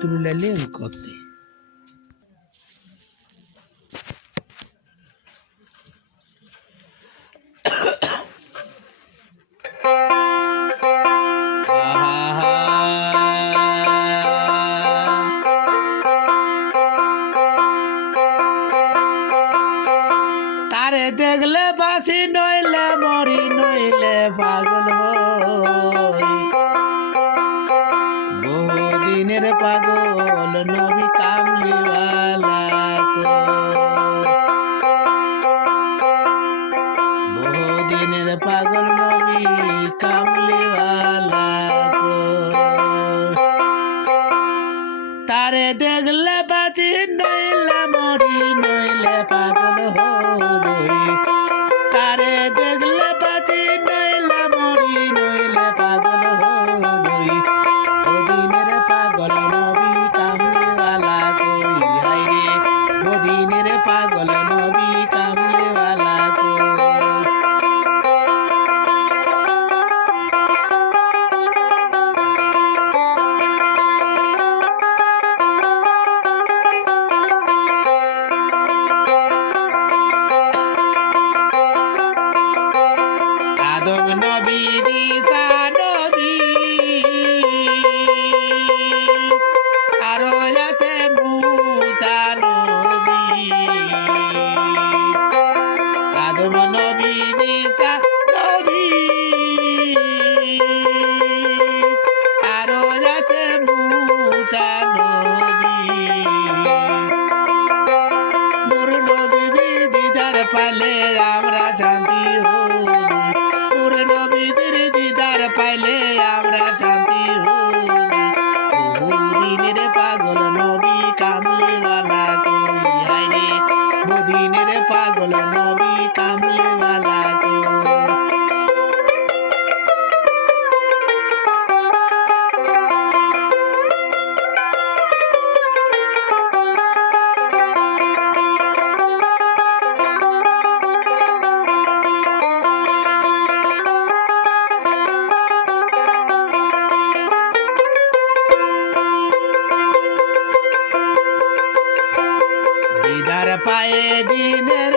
তুলে করতে তারে দেখলে বাসি নইলে মরি নইলে পাগল হই বহুদিনের পাগল নবী কামলিওয়ালা বহুদিনের পাগল নবী কামলিওয়ালা তারে দেখলে বাসি নইলে মরি নইলে পাগল হই তারে দেখলে বাসি নইলে মরি নইলে পাগল হই মদিনের পাগল নবী কামলিওয়ালা কই হায়রে মদিনের পাগল নবী কামলিওয়ালা কই আদম নবী ঈসা নবী আরো আছে মুসা নবী আদম নবী ঈসা নবী আরো আছে মুসা নবী নূর নবীর দিদার পালে আমরা শান্তি হই নূর নবীর দিদার পাইলে আমরা শান্তি হই বহুদিনের পাগল নবী কামলিওয়ালা কই হায়রে বহুদিনের পাগল নবী কামলিওয়ালা কই দিদার পায়ে দিনের